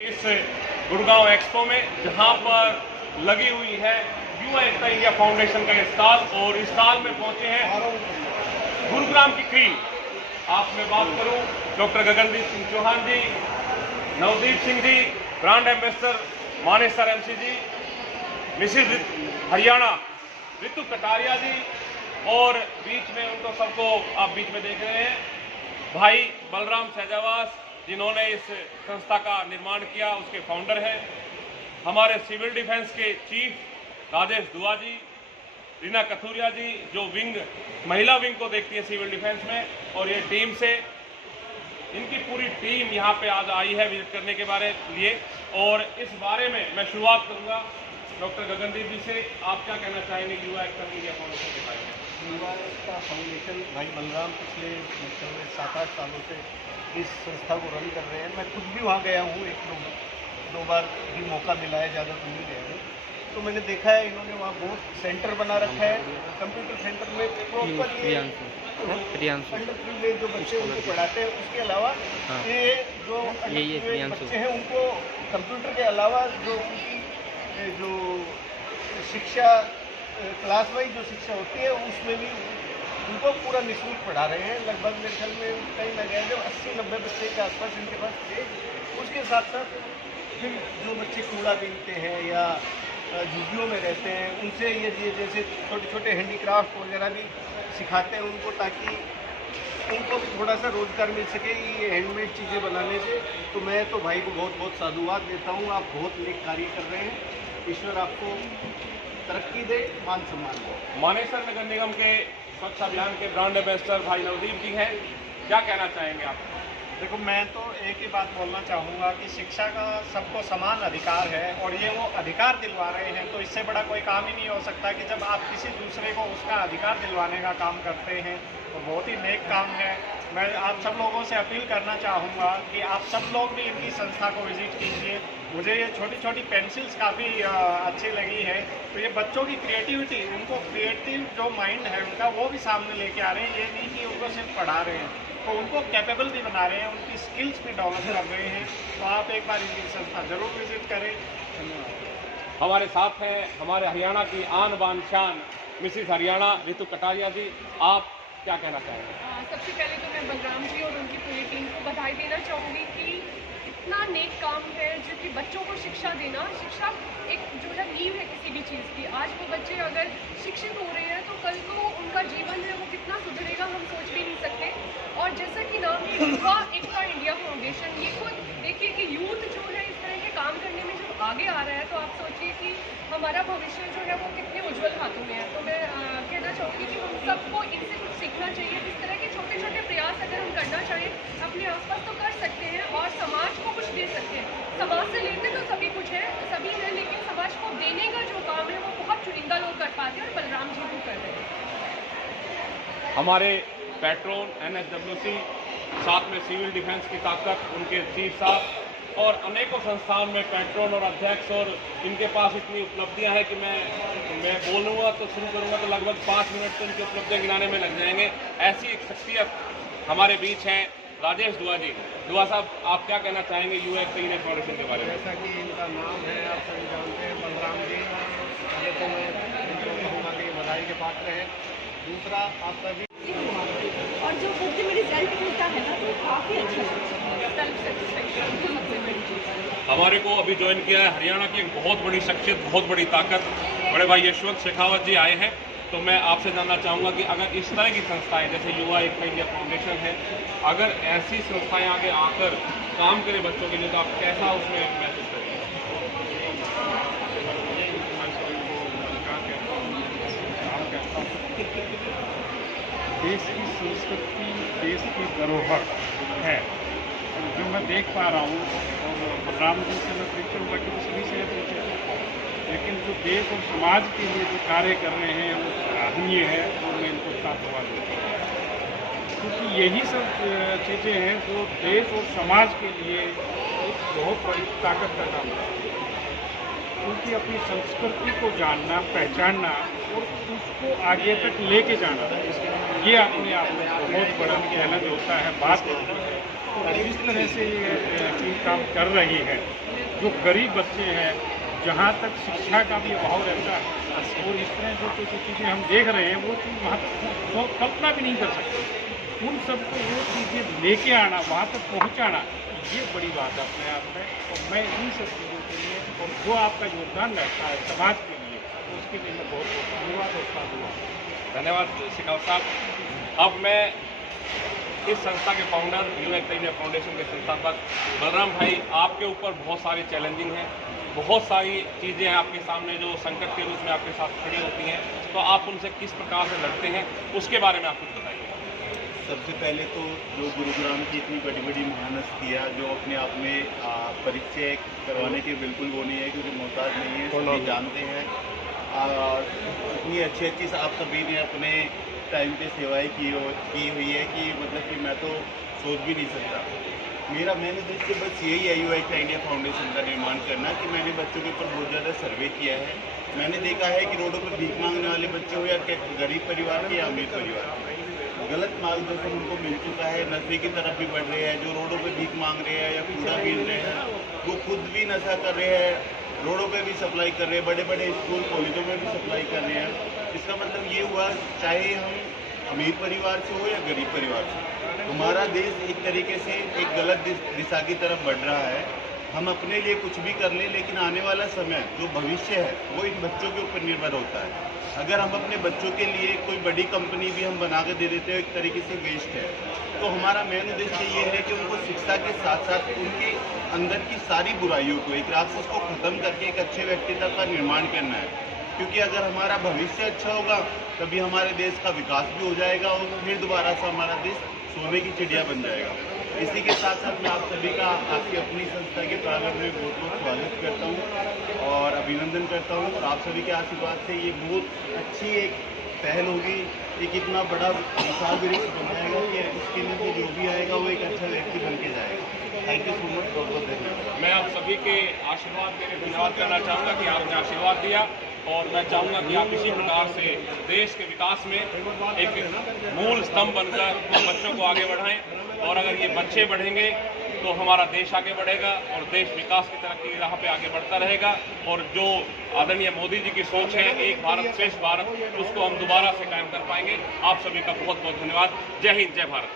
इस गुड़गांव एक्सपो में जहां पर लगी हुई है युवा एकता इंडिया फाउंडेशन का स्टॉल, और इस स्टॉल में पहुंचे हैं गुरुग्राम की क्रीम। आप मैं बात करूं डॉक्टर गगनदीप सिंह चौहान जी, Navdeep Singh ji, brand ambassador Manesar MC जी, मिसिज हरियाणा ऋतु कटारिया जी, और बीच में उनको सबको आप बीच में देख रहे हैं भाई बलराम सहजावास, जिन्होंने इस संस्था का निर्माण किया, उसके फाउंडर हैं। हमारे सिविल डिफेंस के चीफ राजेश दुआ जी, रीना कथुरिया जी, जो महिला विंग को देखती है सिविल डिफेंस में, और ये टीम से इनकी पूरी टीम यहाँ पे आज आई है विजिट करने के बारे लिए। और इस बारे में मैं शुरुआत करूँगा डॉक्टर गगनदीप जी से। आप क्या कहना चाहेंगे युवा एकता इंडिया फाउंडेशन के बारे में? युवा एकता फाउंडेशन भाई बलराम पिछले 7-8 सालों से इस संस्था को रन कर रहे हैं। मैं खुद भी वहाँ गया हूँ, दो बार भी मौका मिला है, ज़्यादा तो नहीं गया हूँ। तो मैंने देखा है इन्होंने वहाँ बहुत सेंटर बना रखा है। कंप्यूटर सेंटर में प्रॉपर ये अंडर प्रिविलेज जो बच्चे उनको पढ़ाते हैं, उसके अलावा ये जो बच्चे हैं उनको कंप्यूटर के अलावा जो उनकी जो शिक्षा क्लास वाइज जो शिक्षा होती है उसमें भी उनको पूरा निःशुल्क पढ़ा रहे हैं। लगभग मेरे ख्याल में कई मैं गया जब 80-90 बच्चे के आसपास इनके पास थे। उसके साथ साथ फिर जो बच्चे कूड़ा बीनते हैं या झुग्गियों में रहते हैं, उनसे ये जैसे छोटे छोटे हैंडीक्राफ्ट वगैरह भी सिखाते हैं उनको, ताकि उनको भी थोड़ा सा रोजगार मिल सके ये हैंडमेड चीज़ें बनाने से। तो मैं तो भाई को बहुत बहुत साधुवाद देता हूँ। आप बहुत नेक कार्य कर रहे हैं। ईश्वर आपको तरक्की दे, मान सम्मान दे। मानेसर नगर निगम के स्वच्छ अभियान के ब्रांड एम्बेसडर भाई नवदीप जी हैं, क्या कहना चाहेंगे आप? देखो, मैं तो एक ही बात बोलना चाहूँगा कि शिक्षा का सबको समान अधिकार है, और ये वो अधिकार दिलवा रहे हैं, तो इससे बड़ा कोई काम ही नहीं हो सकता कि जब आप किसी दूसरे को उसका अधिकार दिलवाने का काम करते हैं, तो बहुत ही नेक काम है। मैं आप सब लोगों से अपील करना चाहूँगा कि आप सब लोग भी इनकी संस्था को विजिट कीजिए। मुझे ये छोटी छोटी पेंसिल्स काफ़ी अच्छी लगी है। तो ये बच्चों की क्रिएटिविटी, उनको क्रिएटिव जो माइंड है उनका, वो भी सामने लेके आ रहे हैं। ये नहीं कि उनको सिर्फ पढ़ा रहे हैं, तो उनको कैपेबल भी बना रहे हैं, उनकी स्किल्स भी डेवलप कर रहे हैं। तो आप एक बार इनकी संस्था जरूर विजिट करें। धन्यवाद। हमारे साथ हैं हमारे हरियाणा की आन बान शान मिसिज हरियाणा ऋतु कटारिया जी, आप क्या कहना चाहेंगे? सबसे पहले तो मैं बलराम जी और उनकी पूरी टीम को बधाई देना चाहूँगी कि इतना नेक काम है, जो कि बच्चों को शिक्षा देना। शिक्षा एक जो है नींव है किसी भी चीज़ की। आज वो बच्चे अगर शिक्षित हो रहे हैं तो कल को उनका जीवन है वो कितना सुधरेगा हम सोच भी नहीं सकते। और जैसा कि नाम है युवा एकता इंडिया फाउंडेशन, ये खुद देखिए कि यूथ जो है इस तरह के काम करने में जब आगे आ रहा है, तो आप सोचिए कि हमारा भविष्य जो है वो कितने उज्जवल हाथों में है। तो मैं कहना चाहूँगी कि हम सबको इनसे कुछ सीखना चाहिए। इस तरह के छोटे छोटे प्रयास अगर हम करना चाहें अपने आसपास तो कर सकते हैं, और समाज को कुछ दे सकते हैं। समाज से लेते तो सभी कुछ है, सभी है, लेकिन समाज को देने का जो काम है वो बहुत चुनिंदा लोग कर पाते हैं, और बलराम जी भी कर रहे हैं। हमारे पेट्रोन NSWC, साथ में सिविल डिफेंस की ताकत, उनके चीफ साहब, और अनेकों संस्थान में पेट्रोन और अध्यक्ष, और इनके पास इतनी उपलब्धियां हैं कि मैं बोलूँगा तो शुरू करूँगा तो लगभग 5 मिनट तो इनकी उपलब्धियां गिनाने में लग जाएंगे। ऐसी एक शख्सियत हमारे बीच हैं राजेश दुआ जी। दुआ साहब, आप क्या कहना चाहेंगे युवा एकता इंडिया फाउंडेशन के बारे में? जैसा कि इनका नाम है, आप सभी जानते हैं, बलराम जी, ये तो मैं इनको कहूँगा कि बधाई के पात्र हैं। दूसरा, आप सभी और जो बुद्धि में रिजल्ट मिलता है ना, तो काफ़ी अच्छा सेल्फ सेटिस्फेक्शन सबसे बड़ी चीज़। हमारे को अभी ज्वाइन किया है हरियाणा की एक बहुत बड़ी शख्सियत, बहुत बड़ी ताकत, बड़े भाई यशवंत शेखावत जी आए हैं। तो मैं आपसे जानना चाहूँगा कि अगर इस तरह की संस्थाएं जैसे युवा एकता इंडिया फाउंडेशन है, अगर ऐसी संस्थाएं आगे आकर काम करें बच्चों के लिए, तो आप कैसा उसमें महसूस करेंगे? देश की संस्कृति, देश की धरोहर है, जो मैं देख पा रहा हूँ। और बलराम जी से मैं पूछूँ बाकी तो सभी से पूछूँ, लेकिन जो देश और समाज के लिए जो कार्य कर रहे हैं वो सराहनीय है, और मैं इनको साधुवाद देता हूँ। क्योंकि यही सब चीज़ें हैं जो देश और समाज के लिए एक बहुत बड़ी ताकत का काम करती है। क्योंकि अपनी संस्कृति को जानना, पहचानना और उसको आगे तक लेके जाना, ये अपने आप में बहुत बड़ा चैलेंज होता है, बात होती है। तो जिस तरह से ये टीम काम कर रही है, जो गरीब बच्चे हैं, जहाँ तक शिक्षा का भी अभाव रहता है और इस तरह जो कुछ चीज़ें हम देख रहे हैं वो चीज़ वहाँ तक तो कल्पना भी नहीं कर सकते। उन सबको वो चीज़ें लेके आना, वहाँ तक पहुँचाना, ये बड़ी बात है अपने आप में। और मैं इन सब चीज़ों के लिए और जो आपका योगदान रहता है समाज के लिए, तो उसके लिए मैं बहुत बहुत धन्यवाद होता हूँ। धन्यवाद शेखावत साहब। अब मैं इस संस्था के founder new act India foundation के संस्थापक बलराम भाई, आपके ऊपर बहुत सारी चैलेंजिंग हैं, बहुत सारी चीज़ें हैं आपके सामने जो संकट के रूप में आपके साथ खड़ी होती हैं, तो आप उनसे किस प्रकार से लड़ते हैं, उसके बारे में आप कुछ बताइए। सबसे पहले तो जो गुरुग्राम की इतनी बड़ी बड़ी महान हस्तियाँ जो अपने आप में परिचय करवाने के बिल्कुल वो नहीं है, क्योंकि मोहताज नहीं है, सभी जानते हैं। इतनी अच्छी अच्छी आप सभी ने अपने टाइम पे सेवाएं की हुई है कि मतलब कि मैं तो सोच भी नहीं सकता। मेरा मेन उद्देश्य बस यही है न्यू एक्ट इंडिया फाउंडेशन का निर्माण करना, कि मैंने बच्चों के ऊपर बहुत ज़्यादा सर्वे किया है। मैंने देखा है कि रोडों पर भीख मांगने वाले बच्चे हो या गरीब परिवार के या अमीर परिवार के, गलत मार्गदर्शन उनको मिल चुका है, नशे की तरफ भी बढ़ रहे हैं। जो रोडों पे भीख मांग रहे हैं या कूड़ा बीन रहे हैं, वो खुद भी नशा कर रहे हैं, रोडों पे भी सप्लाई कर रहे हैं, बड़े बड़े स्कूल कॉलेजों में भी सप्लाई कर रहे हैं। इसका मतलब ये हुआ, चाहे हम अमीर परिवार से हो या गरीब परिवार से, हमारा देश एक तरीके से एक गलत दिशा की तरफ बढ़ रहा है। हम अपने लिए कुछ भी कर लें, लेकिन आने वाला समय जो भविष्य है वो इन बच्चों के ऊपर निर्भर होता है। अगर हम अपने बच्चों के लिए कोई बड़ी कंपनी भी हम बना के दे देते हैं, एक तरीके से वेस्ट है। तो हमारा मेन उद्देश्य ये है कि उनको शिक्षा के साथ साथ उनके अंदर की सारी बुराइयों को, एक राक्षस को ख़त्म करके एक अच्छे व्यक्तित्व का निर्माण करना है। क्योंकि अगर हमारा भविष्य अच्छा होगा तभी हमारे देश का विकास भी हो जाएगा और फिर दोबारा से हमारा देश सोने की चिड़िया बन जाएगा। इसी के साथ साथ मैं आप सभी का आपकी अपनी संस्था के प्रांगण में बहुत बहुत स्वागत करता हूं और अभिनंदन करता हूं। और आप सभी के आशीर्वाद से ये बहुत अच्छी एक पहल होगी, एक इतना बड़ा विशाल वृक्ष बन जाएगा कि उसके नीचे जो भी आएगा वो एक अच्छा व्यक्ति बन के जाएगा। थैंक यू सो मच, बहुत बहुत धन्यवाद। मैं आप सभी के आशीर्वाद के लिए धन्यवाद करना चाहूँगा कि आपने आशीर्वाद दिया, और मैं चाहूँगा कि आप इसी प्रकार से देश के विकास में एक मूल स्तंभ बनकर बच्चों को आगे बढ़ाएं। और अगर ये बच्चे बढ़ेंगे तो हमारा देश आगे बढ़ेगा और देश विकास की तरक्की की राह पे आगे बढ़ता रहेगा। और जो आदरणीय मोदी जी की सोच है एक भारत श्रेष्ठ भारत, उसको हम दोबारा से कायम कर पाएंगे। आप सभी का बहुत बहुत धन्यवाद। जय हिंद, जय भारत।